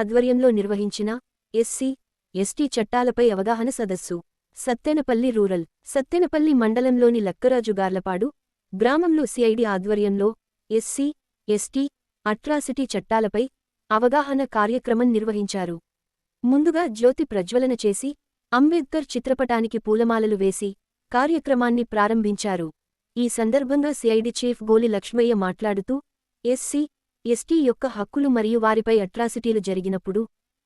ఆధ్వర్యంలో నిర్వహించిన SC ST చట్టాలపై అవగాహన సదస్సు. సత్తెనపల్లి రూరల్ సత్తెనపల్లి మండలంలోని లక్కరాజు గార్లపాడు గ్రామంలో సిఐడి ఆధ్వర్యంలో ఎస్సీ ఎస్టీ అట్రాసిటీ చట్టాలపై అవగాహన కార్యక్రమం నిర్వహించారు. ముందుగా జ్యోతి ప్రజ్వలన చేసి అంబేద్కర్ చిత్రపటానికి పూలమాలలు వేసి కార్యక్రమాన్ని ప్రారంభించారు. ఈ సందర్భంగా సిఐడి చీఫ్ గోలి లక్ష్మయ్య మాట్లాడుతూ ఎస్సీ ఎస్టీ యొక్క హక్కులు మరియు వారిపై అట్రాసిటీలు జరిగినప్పుడు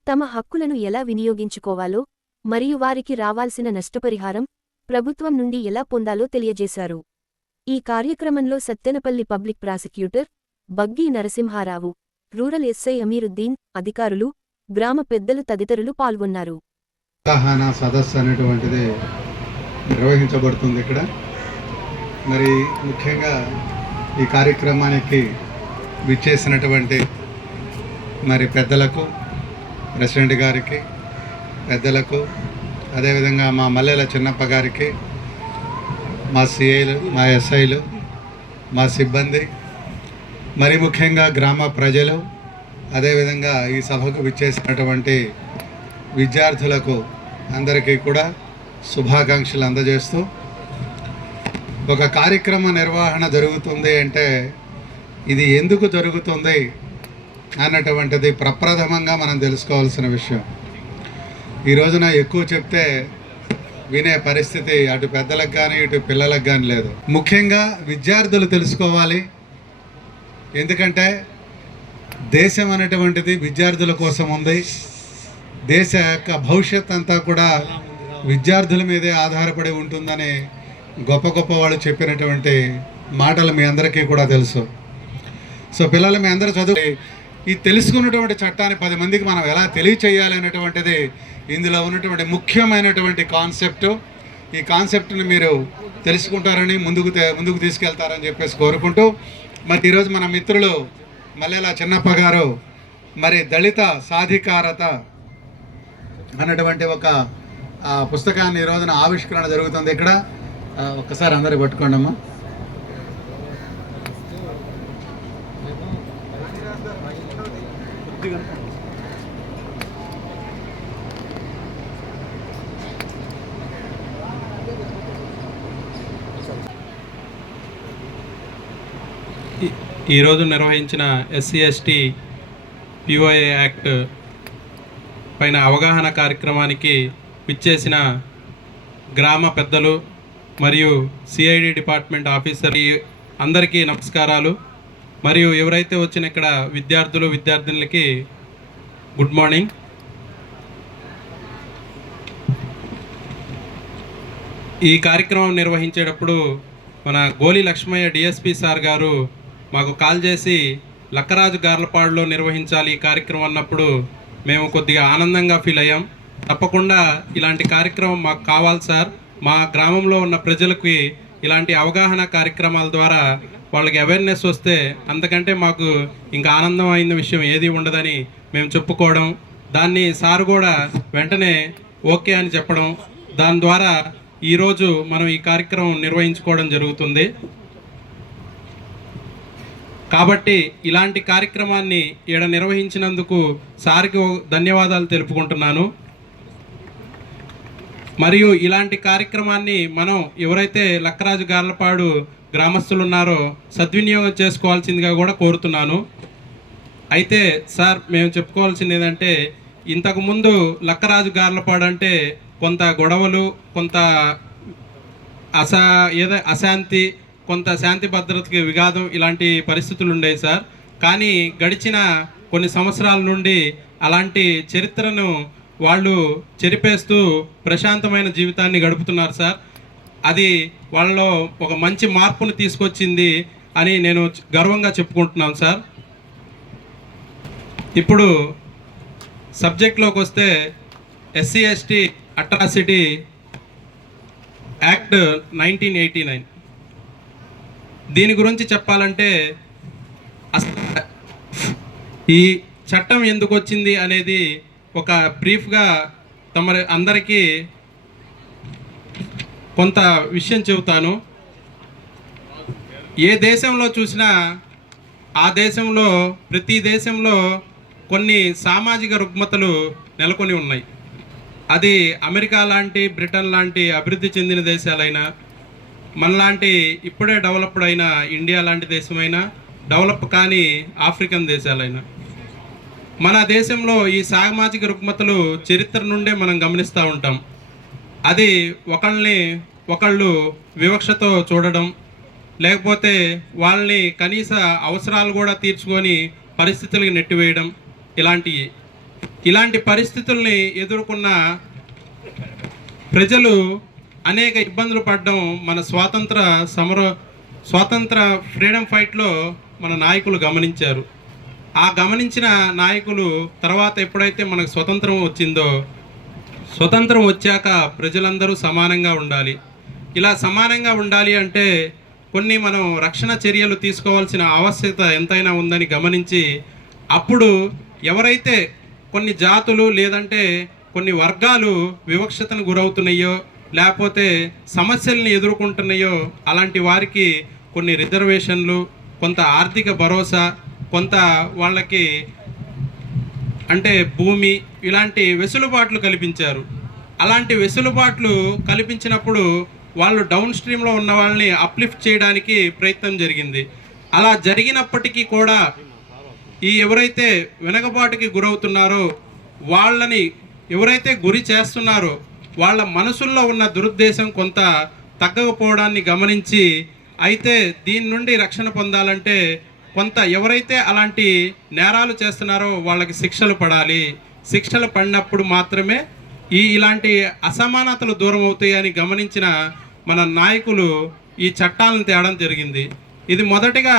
తమ హక్కులను ఎలా వినియోగించుకోవాలో మరియు వారికి రావాల్సిన నష్టపరిహారం ప్రభుత్వం నుండి ఎలా పొందాలో తెలియజేశారు. ఈ కార్యక్రమంలో Sattenapalli public prosecutor Baggi Narasimharao rural SI Amiruddin అధికారులు గ్రామ పెద్దలు తదితరులు పాల్గొన్నారు. సదస్సు అనేటువంటిది నిర్వహించబడుతుంది ఇక్కడ. మరి ముఖ్యంగా ఈ కార్యక్రమానికి విచ్చేసినటువంటి మరి పెద్దలకు ప్రెసిడెంట్ గారికి పెద్దలకు అదేవిధంగా మా మల్లెల చిన్నప్ప గారికి మా సిఐలు మా ఎస్ఐలు మా సిబ్బంది మరి ముఖ్యంగా గ్రామ ప్రజలు అదేవిధంగా ఈ సభకు విచ్చేసినటువంటి విద్యార్థులకు అందరికీ కూడా శుభాకాంక్షలు అందజేస్తూ ఒక కార్యక్రమ నిర్వహణ జరుగుతుంది అంటే ఇది ఎందుకు జరుగుతుంది అన్నటువంటిది ప్రప్రథమంగా మనం తెలుసుకోవాల్సిన విషయం. ఈ రోజున ఎక్కువ చెప్తే వినే పరిస్థితి అటు పెద్దలకు కానీ ఇటు పిల్లలకు కానీ లేదు. ముఖ్యంగా విద్యార్థులు తెలుసుకోవాలి. ఎందుకంటే దేశం అనేటువంటిది విద్యార్థుల కోసం ఉంది. దేశ యొక్క భవిష్యత్ అంతా కూడా విద్యార్థుల మీదే ఆధారపడి ఉంటుందని గొప్ప గొప్ప వాళ్ళు చెప్పినటువంటి మాటలు మీ అందరికీ కూడా తెలుసు. సో పిల్లలు మీ అందరూ చదువు. ఈ తెలుసుకున్నటువంటి చట్టాన్ని పది మందికి మనం ఎలా తెలియచేయాలి అనేటువంటిది ఇందులో ఉన్నటువంటి ముఖ్యమైనటువంటి కాన్సెప్ట్ ఈ కాన్సెప్ట్ని మీరు తెలుసుకుంటారని ముందుకు ముందుకు తీసుకెళ్తారని చెప్పేసి కోరుకుంటూ మరి ఈరోజు మన మిత్రులు మల్లెల చిన్నప్ప గారు మరి దళిత సాధికారత అన్నటువంటి ఒక పుస్తకాన్ని ఈ రోజున ఆవిష్కరణ జరుగుతుంది ఇక్కడ. ఒక్కసారి అందరు పట్టుకోండి అమ్మా ఈ- ఈరోజు నిర్వహించిన ఎస్సీ ఎస్టీ పిఓఏ యాక్ట్ పైన అవగాహన కార్యక్రమానికి విచ్చేసిన గ్రామ పెద్దలు మరియు సిఐడి డిపార్ట్మెంట్ ఆఫీసర్ అందరికీ నమస్కారాలు. మరియు ఎవరైతే వచ్చిన ఇక్కడ విద్యార్థులు విద్యార్థినులకి గుడ్ మార్నింగ్. ఈ కార్యక్రమం నిర్వహించేటప్పుడు మన గోలి లక్ష్మయ్య డిఎస్పి సార్ గారు మాకు కాల్ చేసి లక్కరాజు గార్లపాడులో నిర్వహించాలి ఈ కార్యక్రమం అన్నప్పుడు మేము కొద్దిగా ఆనందంగా ఫీల్ అయ్యాం. తప్పకుండా ఇలాంటి కార్యక్రమం మాకు కావాలి సార్. మా గ్రామంలో ఉన్న ప్రజలకి ఇలాంటి అవగాహన కార్యక్రమాల ద్వారా వాళ్ళకి అవేర్నెస్ వస్తే అంతకంటే మాకు ఇంకా ఆనందం అయిన విషయం ఏది ఉండదని మేము చెప్పుకోవడం దాన్ని సార్ కూడా వెంటనే ఓకే అని చెప్పడం దాని ద్వారా ఈరోజు మనం ఈ కార్యక్రమం నిర్వహించుకోవడం జరుగుతుంది. కాబట్టి ఇలాంటి కార్యక్రమాన్ని ఈడ నిర్వహించినందుకు సార్కి ఓ- ధన్యవాదాలు తెలుపుకుంటున్నాను. మరియు ఇలాంటి కార్యక్రమాన్ని మనం ఎవరైతే లక్కరాజు గార్లపాడు గ్రామస్తులు ఉన్నారో సద్వినియోగం చేసుకోవాల్సిందిగా కూడా కోరుతున్నాను. అయితే సార్ మేము చెప్పుకోవాల్సింది ఏంటంటే ఇంతకుముందు లక్కరాజు గార్లపాడు అంటే కొంత గొడవలు కొంత అసా ఏదో అశాంతి కొంత శాంతి భద్రతకి విఘాతం ఇలాంటి పరిస్థితులు ఉండేవి సార్. కానీ గడిచిన కొన్ని సంవత్సరాల నుండి అలాంటి చరిత్రను వాళ్ళు చెరిపేస్తూ ప్రశాంతమైన జీవితాన్ని గడుపుతున్నారు సార్. అది వాళ్ళలో ఒక మంచి మార్పును తీసుకొచ్చింది అని నేను గర్వంగా చెప్పుకుంటున్నాను సార్. ఇప్పుడు సబ్జెక్ట్లోకి వస్తే SC ST atrocity act nineteen eighty nine. దీని గురించి చెప్పాలంటే అసలు ఈ చట్టం ఎందుకు వచ్చింది అనేది ఒక బ్రీఫ్గా తమ అందరికీ కొంత విషయం చెబుతాను. ఏ దేశంలో చూసినా ఆ దేశంలో ప్రతి దేశంలో కొన్ని సామాజిక రుగ్మతలు నెలకొని ఉన్నాయి. అది అమెరికా లాంటి బ్రిటన్ లాంటి అభివృద్ధి చెందిన దేశాలైనా మనలాంటి ఇప్పుడే డెవలప్డ్ అయిన ఇండియా లాంటి దేశమైనా డెవలప్ కాని ఆఫ్రికన్ దేశాలైనా. మన దేశంలో ఈ సామాజిక రుగ్మతలు చరిత్ర నుండే మనం గమనిస్తూ ఉంటాం. అది ఒకళ్ళని ఒకళ్ళు వివక్షతో చూడడం లేకపోతే వాళ్ళని కనీస అవసరాలు కూడా తీర్చుకొని పరిస్థితులకి నెట్టివేయడం ఇలాంటివి ఇలాంటి పరిస్థితుల్ని ఎదుర్కొన్న ప్రజలు అనేక ఇబ్బందులు పడడం మన స్వాతంత్ర సమర స్వాతంత్ర ఫ్రీడమ్ ఫైట్లో మన నాయకులు గమనించారు. ఆ గమనించిన నాయకులు తర్వాత ఎప్పుడైతే మనకు స్వతంత్రం వచ్చిందో స్వతంత్రం వచ్చాక ప్రజలందరూ సమానంగా ఉండాలి. ఇలా సమానంగా ఉండాలి అంటే కొన్ని మనం రక్షణ చర్యలు తీసుకోవాల్సిన ఆవశ్యకత ఎంతైనా ఉందని గమనించి అప్పుడు ఎవరైతే కొన్ని జాతులు లేదంటే కొన్ని వర్గాలు వివక్షతను గురవుతున్నాయో లేకపోతే సమస్యల్ని ఎదుర్కొంటున్నాయో అలాంటి వారికి కొన్ని రిజర్వేషన్లు కొంత ఆర్థిక భరోసా కొంత వాళ్ళకి అంటే భూమి ఇలాంటి వెసులుబాట్లు కల్పించారు. అలాంటి వెసులుబాట్లు కల్పించినప్పుడు వాళ్ళు డౌన్ స్ట్రీమ్లో ఉన్న వాళ్ళని అప్లిఫ్ట్ చేయడానికి ప్రయత్నం జరిగింది. అలా జరిగినప్పటికీ కూడా ఈ ఎవరైతే వెనకబాటుకి గురవుతున్నారో వాళ్ళని ఎవరైతే గురి చేస్తున్నారో వాళ్ళ మనసుల్లో ఉన్న దురుద్దేశం కొంత తగ్గకపోవడాన్ని గమనించి అయితే దీని నుండి రక్షణ పొందాలంటే కొంత ఎవరైతే అలాంటి నేరాలు చేస్తున్నారో వాళ్ళకి శిక్షలు పడాలి. శిక్షలు పడినప్పుడు మాత్రమే ఈ ఇలాంటి అసమానతలు దూరం అవుతాయని గమనించిన మన నాయకులు ఈ చట్టాలను తేవడం జరిగింది. ఇది మొదటిగా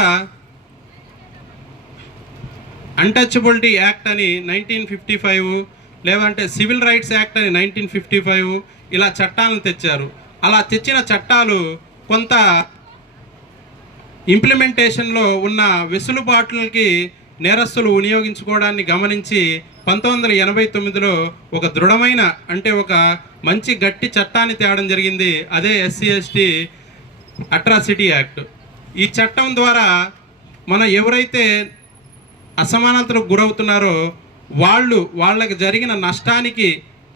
అన్టచబిలిటీ యాక్ట్ అని నైన్టీన్ ఫిఫ్టీ ఫైవ్ లేదంటే సివిల్ రైట్స్ యాక్ట్ అని నైన్టీన్ ఫిఫ్టీ ఫైవ్ ఇలా చట్టాలను తెచ్చారు. అలా తెచ్చిన చట్టాలు కొంత ఇంప్లిమెంటేషన్లో ఉన్న వెసులుబాట్లకి నేరస్తులు వినియోగించుకోవడాన్ని గమనించి పంతొమ్మిది వందల ఎనభై తొమ్మిదిలో ఒక దృఢమైన అంటే ఒక మంచి గట్టి చట్టాన్ని తేవడం జరిగింది. అదే ఎస్సీ ఎస్టీ అట్రాసిటీ యాక్ట్ ఈ చట్టం ద్వారా మన ఎవరైతే అసమానతలకు గురవుతున్నారో వాళ్ళు వాళ్ళకి జరిగిన నష్టానికి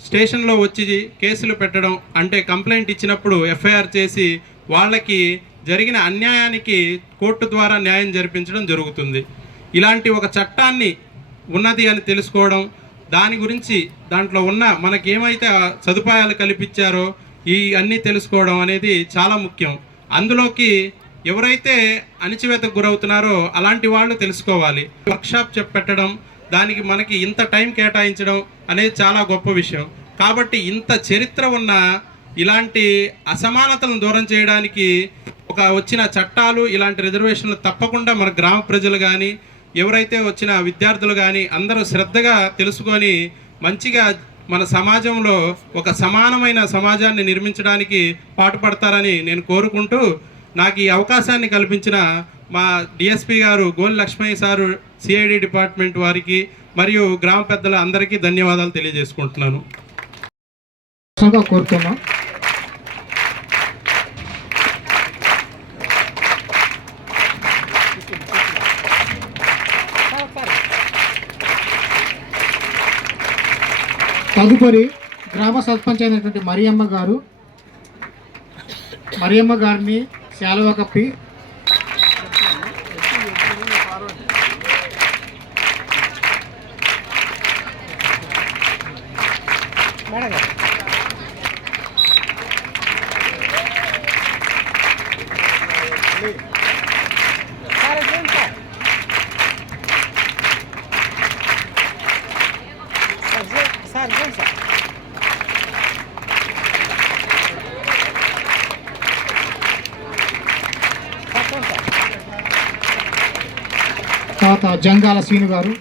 స్టేషన్లో వచ్చి కేసులు పెట్టడం అంటే కంప్లైంట్ ఇచ్చినప్పుడు ఎఫ్ఐఆర్ చేసి వాళ్ళకి జరిగిన అన్యాయానికి కోర్టు ద్వారా న్యాయం జరిపించడం జరుగుతుంది. ఇలాంటి ఒక చట్టాన్ని ఉన్నది అని తెలుసుకోవడం దాని గురించి దాంట్లో ఉన్న మనకి ఏమైతే సదుపాయాలు కల్పించారో ఈ అన్నీ తెలుసుకోవడం అనేది చాలా ముఖ్యం. అందులోకి ఎవరైతే అణిచివేతకు గురవుతున్నారో అలాంటి వాళ్ళు తెలుసుకోవాలి. వర్క్షాప్ చెప్పెట్టడం దానికి మనకి ఇంత టైం కేటాయించడం అనేది చాలా గొప్ప విషయం. కాబట్టి ఇంత చరిత్ర ఉన్న ఇలాంటి అసమానతలను దూరం చేయడానికి ఒక వచ్చిన చట్టాలు ఇలాంటి రిజర్వేషన్లు తప్పకుండా మన గ్రామ ప్రజలు కానీ ఎవరైతే వచ్చిన విద్యార్థులు కానీ అందరూ శ్రద్ధగా తెలుసుకొని మంచిగా మన సమాజంలో ఒక సమానమైన సమాజాన్ని నిర్మించడానికి పాటుపడతారని నేను కోరుకుంటూ నాకు ఈ అవకాశాన్ని కల్పించిన మా డిఎస్పి గారు Gol Lakshmaiah sir CID department వారికి మరియు గ్రామ పెద్దల అందరికీ ధన్యవాదాలు తెలియజేసుకుంటున్నాను. కోరుతున్నాను తదుపరి గ్రామ సర్పంచ్ అయినటువంటి మరియమ్మ గారు. మరియమ్మ గారిని శాలువ కప్పి. తర్వాత జంగాల శ్రీను గారు.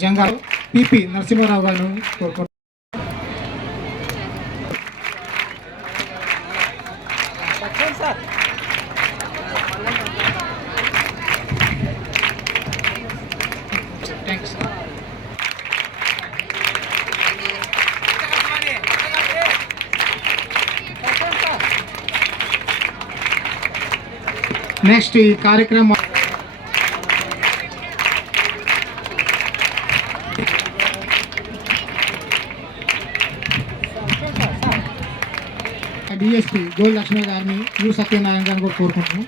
జంగాల పిపి నరసింహారావు గారు నెక్స్ట్ ఈ కార్యక్రమం డిఎస్పీ గోల్ లక్ష్మి గారిని యు సత్యనారాయణ గారిని కూడా కోరుకుంటున్నాం.